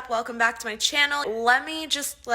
up? Welcome back to my channel. Let me just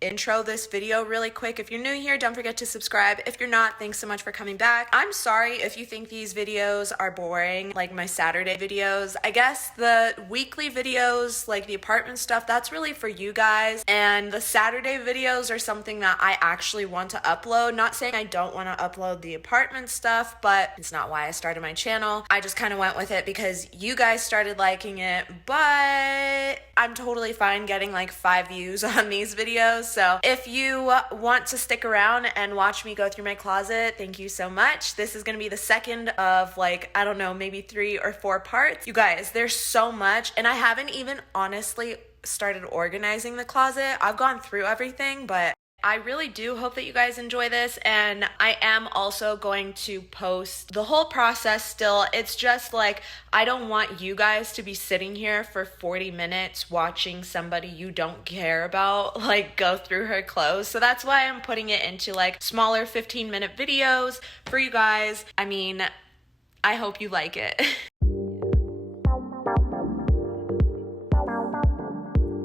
intro this video really quick. If you're new here, don't forget to subscribe. If you're not, thanks so much for coming back. I'm sorry if you think these videos are boring, like my Saturday videos. I guess the weekly videos, like the apartment stuff, that's really for you guys. And the Saturday videos are something that I actually want to upload. Not saying I don't want to upload the apartment stuff, but it's not why I started my channel. I just kind of went with it because you guys started liking it, but I'm totally fine getting like 5 views on these videos. So if you want to stick around and watch me go through my closet, thank you so much. This is going to be the second of I don't know, maybe 3 or 4 parts. You guys, there's so much, and I haven't even honestly started organizing the closet. I've gone through everything, but I really do hope that you guys enjoy this, and I am also going to post the whole process still. It's just I don't want you guys to be sitting here for 40 minutes watching somebody you don't care about go through her clothes. So that's why I'm putting it into smaller 15-minute videos for you guys. I mean, I hope you like it.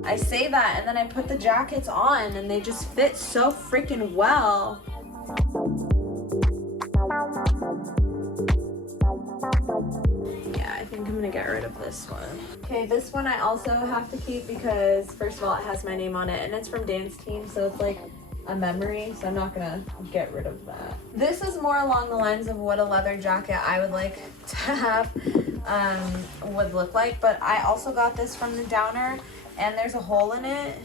I say that and then I put the jackets on and they just fit so freaking well. Yeah, I think I'm gonna get rid of this one. Okay, this one I also have to keep because first of all it has my name on it and it's from dance team, so it's like a memory, so I'm not gonna get rid of that. This is more along the lines of what a leather jacket I would like to have would look like, but I also got this from the Downer and there's a hole in it,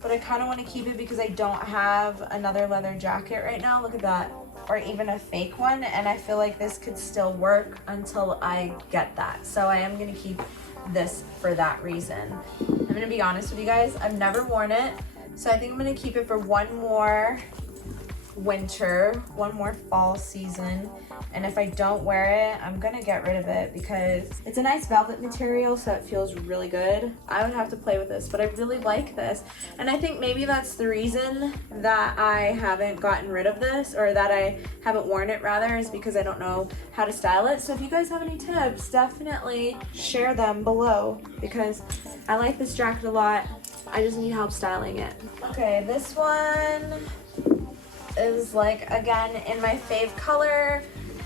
but I kind of want to keep it because I don't have another leather jacket right now. Look at that, or even a fake one, and I feel like this could still work until I get that. So I am going to keep this for that reason. I'm going to be honest with you guys, I've never worn it, so I think I'm going to keep it for one more winter, one more fall season, and if I don't wear it, I'm gonna get rid of it because it's a nice velvet material, so it feels really good. I would have to play with this, but I really like this, and I think maybe that's the reason that I haven't gotten rid of this, or that I haven't worn it rather, is because I don't know how to style it. So if you guys have any tips, definitely share them below because I like this jacket a lot. I just need help styling it. Okay, this one is again in my fave color.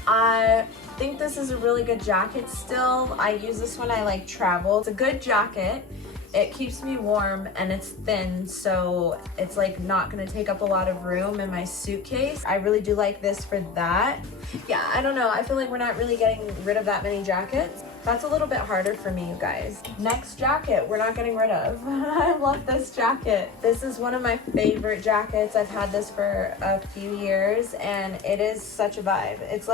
I think this is a really good jacket still. I use this when I travel. It's a good jacket. It keeps me warm and it's thin, so it's not gonna take up a lot of room in my suitcase. I really do like this for that. Yeah, I don't know, I feel like we're not really getting rid of that many jackets. That's a little bit harder for me, you guys. Next jacket we're not getting rid of. I love this jacket. This is one of my favorite jackets. I've had this for a few years and it is such a vibe. It's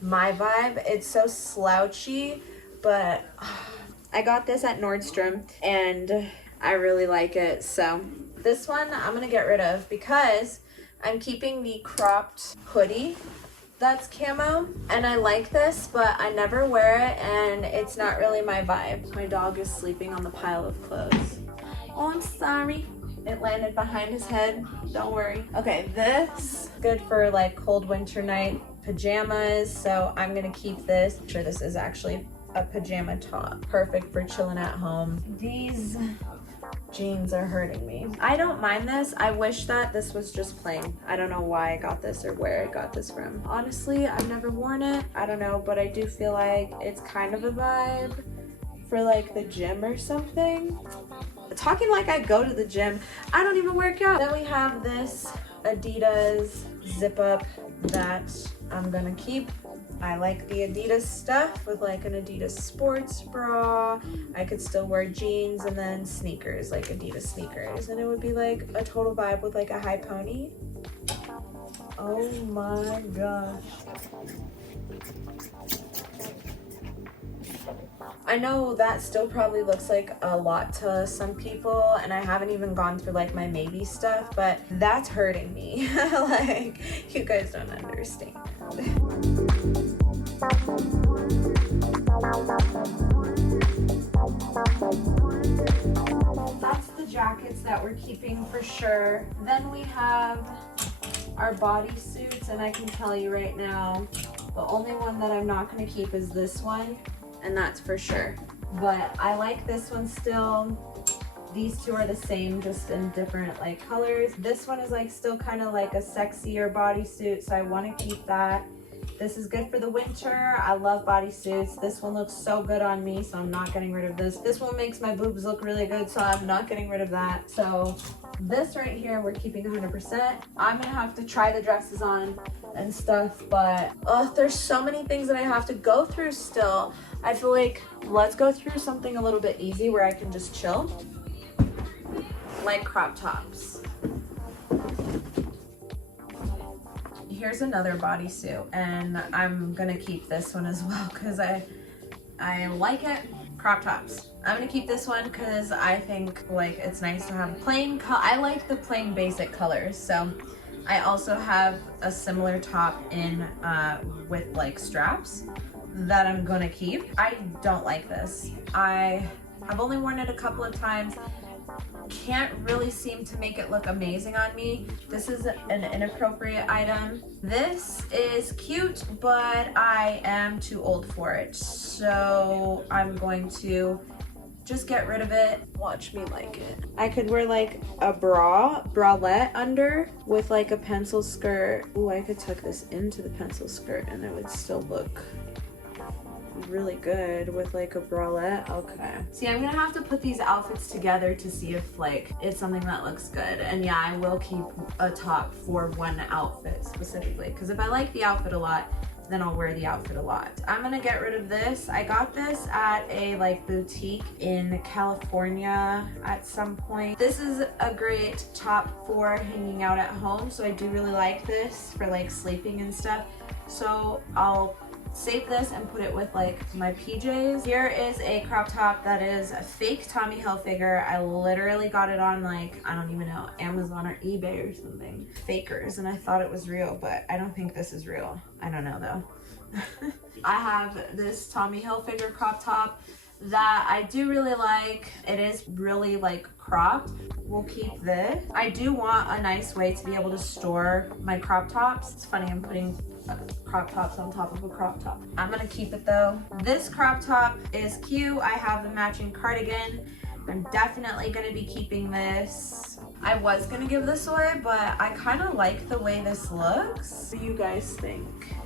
my vibe. It's so slouchy, but I got this at Nordstrom and I really like it. So this one I'm gonna get rid of because I'm keeping the cropped hoodie that's camo, and I like this, but I never wear it and it's not really my vibe. My dog is sleeping on the pile of clothes. Oh, I'm sorry. It landed behind his head. Don't worry. Okay, this good for cold winter night pajamas, so I'm gonna keep this. I'm sure this is actually a pajama top. Perfect for chilling at home. These jeans are hurting me. I don't mind this. I wish that this was just plain. I don't know why I got this or where I got this from. Honestly, I've never worn it. I don't know, but I do feel like it's kind of a vibe for the gym or something. Talking like I go to the gym. I don't even work out. Then we have this Adidas zip up that I'm gonna keep. I like the Adidas stuff with an Adidas sports bra. I could still wear jeans and then sneakers, Adidas sneakers, and it would be a total vibe with a high pony. Oh my gosh. I know that still probably looks like a lot to some people, and I haven't even gone through my maybe stuff, but that's hurting me. You guys don't understand. That's the jackets that we're keeping for sure. Then we have our bodysuits, and I can tell you right now, the only one that I'm not going to keep is this one, and that's for sure. But I like this one still. These two are the same, just in different like colors. This one is like still kind of like a sexier bodysuit, so I want to keep that. This is good for the winter. I love bodysuits. This one looks so good on me, so I'm not getting rid of this. This one makes my boobs look really good, so I'm not getting rid of that. So this right here, we're keeping 100%. I'm gonna have to try the dresses on and stuff, but there's so many things that I have to go through still. I feel like let's go through something a little bit easy where I can just chill. Like crop tops. Here's another bodysuit, and I'm gonna keep this one as well because I like it. Crop tops. I'm gonna keep this one because I think like it's nice to have plain I like the plain basic colors. So I also have a similar top in with like straps that I'm gonna keep. I don't like this. I've only worn it a couple of times. Can't really seem to make it look amazing on me. This is an inappropriate item. This is cute, but I am too old for it. So I'm going to just get rid of it. Watch me like it. I could wear like a bralette under with like a pencil skirt. Ooh, I could tuck this into the pencil skirt and it would still look really good with like a bralette. Okay. See, I'm gonna have to put these outfits together to see if like it's something that looks good. And yeah, I will keep a top for one outfit specifically, because if I like the outfit a lot, then I'll wear the outfit a lot. I'm gonna get rid of this. I got this at a like boutique in California at some point. This is a great top for hanging out at home, so I do really like this for like sleeping and stuff. So I'll save this and put it with like my PJs. Here is a crop top that is a fake Tommy Hilfiger. I literally got it on like, I don't even know, Amazon or eBay or something. Fakers, and I thought it was real, but I don't think this is real. I don't know though. I have this Tommy Hilfiger crop top that I do really like. It is really like cropped. We'll keep this. I do want a nice way to be able to store my crop tops. It's funny, I'm putting crop tops on top of a crop top. I'm gonna keep it though. This crop top is cute. I have the matching cardigan. I'm definitely gonna be keeping this. I was gonna give this away, but I kind of like the way this looks. What do you guys think?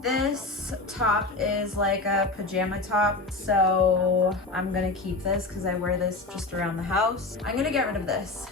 This top is like a pajama top, so I'm gonna keep this because I wear this just around the house. I'm gonna get rid of this.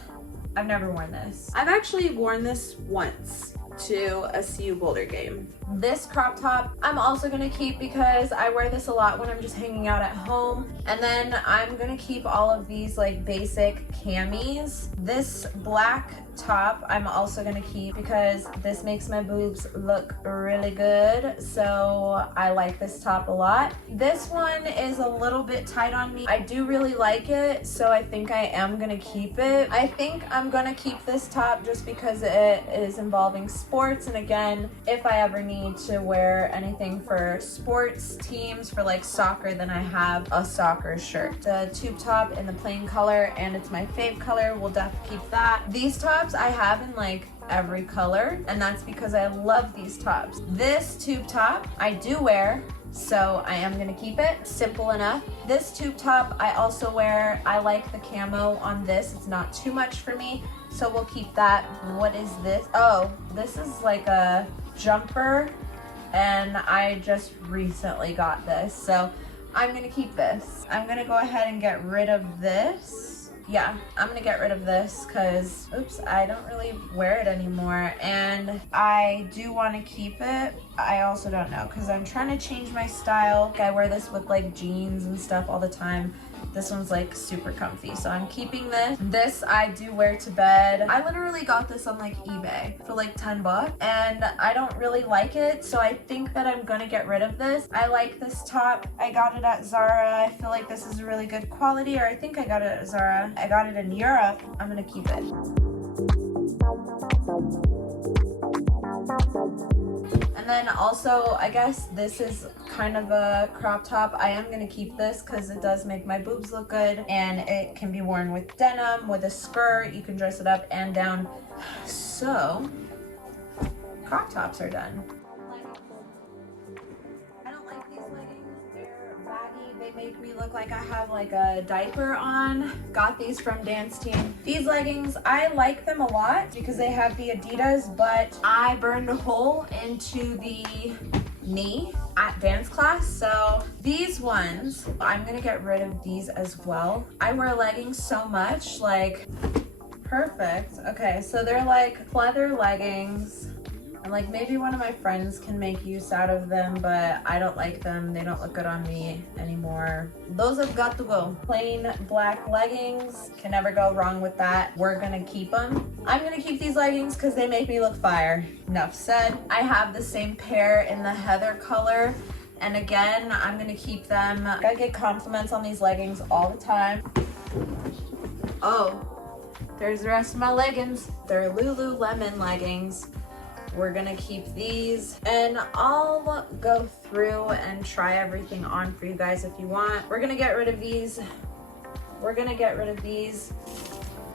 I've never worn this. I've actually worn this once to a CU Boulder game. This crop top I'm also gonna keep because I wear this a lot when I'm just hanging out at home. And then I'm gonna keep all of these like basic camis. This black top I'm also gonna keep because this makes my boobs look really good, so I like this top a lot. This one is a little bit tight on me. I do really like it, so I think I am gonna keep it. I think I'm gonna keep this top just because it is involving sports, and again, if I ever need to wear anything for sports teams for like soccer, then I have a soccer shirt. The tube top in the plain color, and it's my fave color. We'll definitely keep that. These tops I have in like every color, and that's because I love these tops. This tube top I do wear, so I am gonna keep it. Simple enough. This tube top I also wear. I like the camo on this. It's not too much for me, so we'll keep that. What is this? Oh, this is like a jumper, and I just recently got this, so I'm gonna keep this. I'm gonna go ahead and get rid of this. Yeah, I'm gonna get rid of this because, oops, I don't really wear it anymore, and I do want to keep it. I also don't know because I'm trying to change my style. I wear this with like jeans and stuff all the time. This one's like super comfy, so I'm keeping this. This I do wear to bed. I literally got this on like eBay for like 10 bucks, and I don't really like it, so I think that I'm gonna get rid of this. I like this top. I got it at Zara. I feel like this is really good quality, or I think I got it at Zara. I got it in Europe. I'm gonna keep it. And then also, I guess this is kind of a crop top. I am gonna keep this because it does make my boobs look good, and it can be worn with denim, with a skirt. You can dress it up and down. So, crop tops are done. I don't like these leggings. They're baggy. They make me look like I have like a diaper on. Got these from Dance Team. These leggings, I like them a lot because they have the Adidas, but I burned a hole into the knee at dance class, so these ones, I'm gonna get rid of these as well. I wear leggings so much, like, perfect. Okay, so they're like leather leggings. And like maybe one of my friends can make use out of them, but I don't like them. They don't look good on me anymore. Those have got to go. Plain black leggings, can never go wrong with that. We're gonna keep them. I'm gonna keep these leggings because they make me look fire. Enough said. I have the same pair in the heather color. And again, I'm gonna keep them. I get compliments on these leggings all the time. Oh, there's the rest of my leggings. They're Lululemon leggings. We're gonna keep these, and I'll go through and try everything on for you guys if you want. We're gonna get rid of these. We're gonna get rid of these.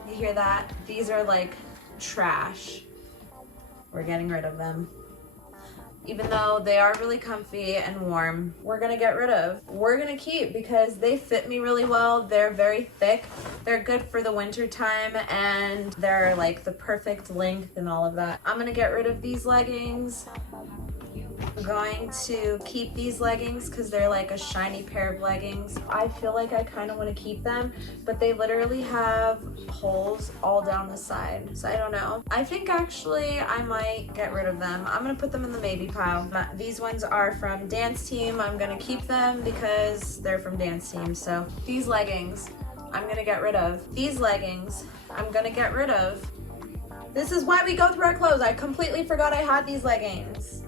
You hear that? These are like trash. We're getting rid of them. Even though they are really comfy and warm, we're gonna get rid of. We're gonna keep because they fit me really well. They're very thick. They're good for the winter time and they're like the perfect length and all of that. I'm gonna get rid of these leggings. I'm going to keep these leggings because they're like a shiny pair of leggings. I feel like I kind of want to keep them, but they literally have holes all down the side. So I don't know. I think actually I might get rid of them. I'm going to put them in the maybe pile. These ones are from Dance Team. I'm going to keep them because they're from Dance Team. So these leggings, I'm going to get rid of. These leggings, I'm going to get rid of. This is why we go through our clothes. I completely forgot I had these leggings.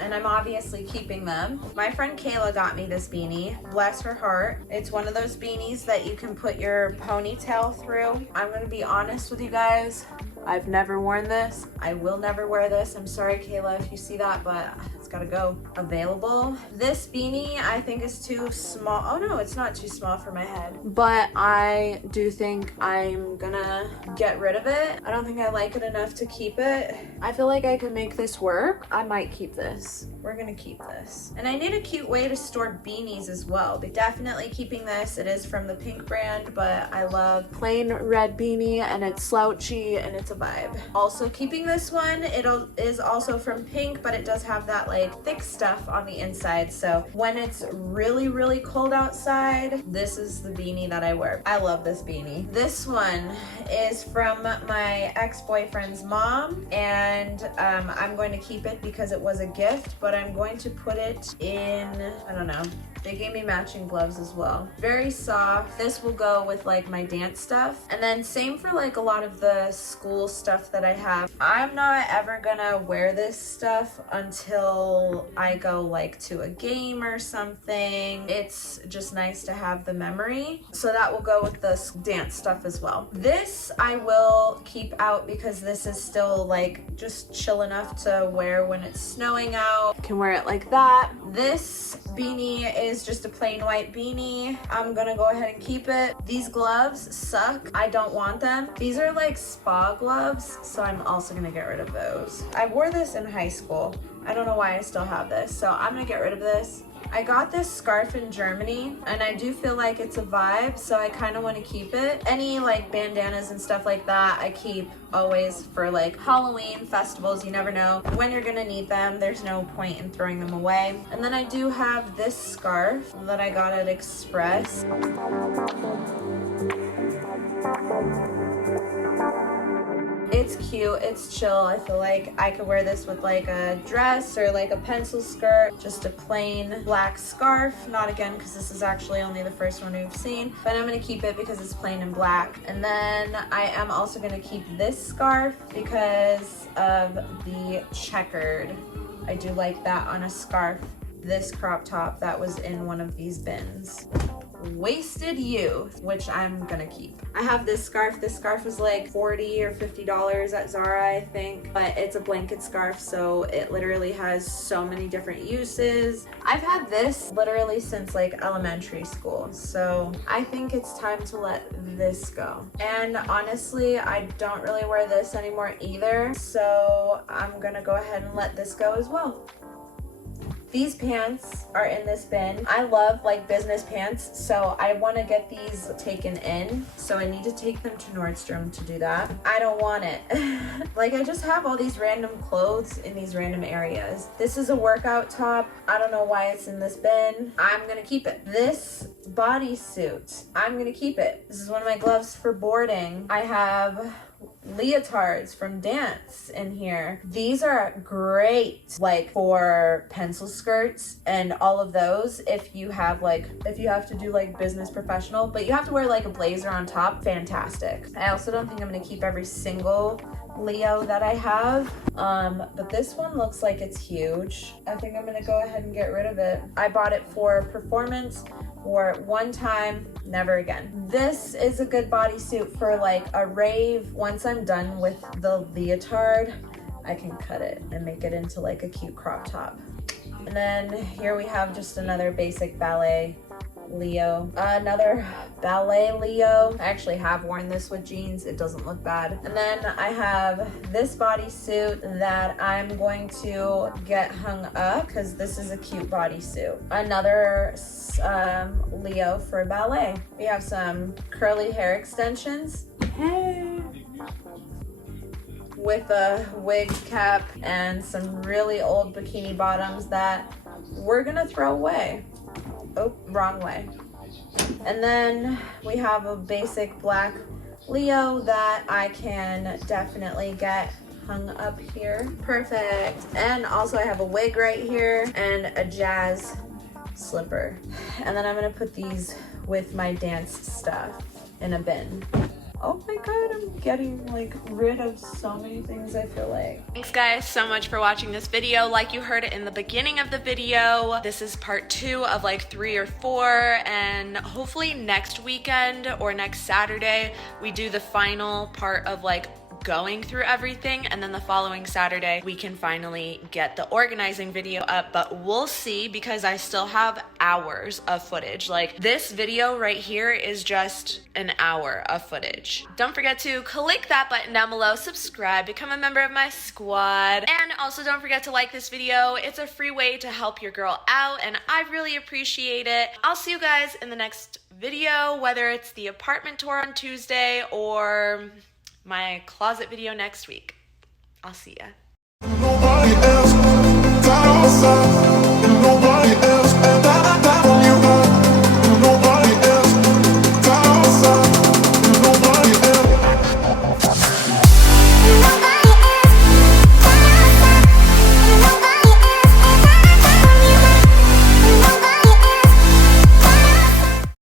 And I'm obviously keeping them. My friend Kayla got me this beanie, bless her heart. It's one of those beanies that you can put your ponytail through. I'm gonna be honest with you guys, I've never worn this. I will never wear this. I'm sorry, Kayla, if you see that, but it's gotta go. Available. This beanie I think is too small. Oh no, it's not too small for my head. But I do think I'm gonna get rid of it. I don't think I like it enough to keep it. I feel like I could make this work. I might keep this. We're gonna keep this. And I need a cute way to store beanies as well. But definitely keeping this. It is from the Pink brand, but I love plain red beanie and it's slouchy and it's a vibe. Also keeping this one. It is also from Pink, but it does have that like thick stuff on the inside. So when it's really, really cold outside, this is the beanie that I wear. I love this beanie. This one is from my ex-boyfriend's mom, and I'm going to keep it because it was a gift, but I'm going to put it in, I don't know. They gave me matching gloves as well. Very soft. This will go with like my dance stuff. And then same for like a lot of the school stuff that I have. I'm not ever gonna wear this stuff until I go like to a game or something. It's just nice to have the memory. So that will go with the dance stuff as well. This I will keep out because this is still like just chill enough to wear when it's snowing out. Can wear it like that. This beanie is just a plain white beanie. I'm gonna go ahead and keep it. These gloves suck. I don't want them. These are like spa gloves, so I'm also gonna get rid of those. I wore this in high school. I don't know why I still have this, so I'm gonna get rid of this. I got this scarf in Germany and I do feel like it's a vibe, so I kind of want to keep it. Any like bandanas and stuff like that I keep always for like Halloween festivals. You never know when you're gonna need them. There's no point in throwing them away. And then I do have this scarf that I got at Express. It's cute, it's chill. I feel like I could wear this with like a dress or like a pencil skirt, just a plain black scarf. Not again, because this is actually only the first one we've seen, but I'm gonna keep it because it's plain and black. And then I am also gonna keep this scarf because of the checkered. I do like that on a scarf. This crop top that was in one of these bins. Wasted Youth, which I'm gonna keep. I have this scarf. This scarf was like $40 or $50 at Zara, I think, but it's a blanket scarf, so it literally has so many different uses. I've had this literally since like elementary school, so I think it's time to let this go. And honestly, I don't really wear this anymore either, so I'm gonna go ahead and let this go as well. These pants are in this bin. I love like business pants, so I want to get these taken in. So I need to take them to Nordstrom to do that. I don't want it. Like I just have all these random clothes in these random areas. This is a workout top. I don't know why it's in this bin. I'm gonna keep it. This bodysuit, I'm gonna keep it. This is one of my gloves for boarding. I have leotards from dance in here. These are great like for pencil skirts and all of those if you have to do like business professional, but you have to wear like a blazer on top. Fantastic. I also don't think I'm gonna keep every single Leo that I have, but this one looks like it's huge. I think I'm gonna go ahead and get rid of it. I bought it for performance, wore it one time, never again. This is a good bodysuit for like a rave. Once I'm done with the leotard, I can cut it and make it into like a cute crop top. And then here we have just another basic ballet Leo, another ballet Leo. I actually have worn this with jeans. It doesn't look bad. And then I have this bodysuit that I'm going to get hung up because this is a cute bodysuit. Another Leo for ballet. We have some curly hair extensions. Hey. With a wig cap and some really old bikini bottoms that we're gonna throw away. Oh, wrong way. And then we have a basic black Leo that I can definitely get hung up here. Perfect. And also I have a wig right here and a jazz slipper. And then I'm gonna put these with my dance stuff in a bin. Oh my god, I'm getting like rid of so many things, I feel like. Thanks guys so much for watching this video. Like you heard it in the beginning of the video, this is part 2 of like 3 or 4, and hopefully next weekend or next Saturday we do the final part of like going through everything, and then the following Saturday we can finally get the organizing video up. But we'll see, because I still have hours of footage. Like this video right here is just an hour of footage. Don't forget to click that button down below, subscribe, become a member of my squad, and also don't forget to like this video. It's a free way to help your girl out and I really appreciate it. I'll see you guys in the next video, whether it's the apartment tour on Tuesday or my closet video next week. I'll see ya.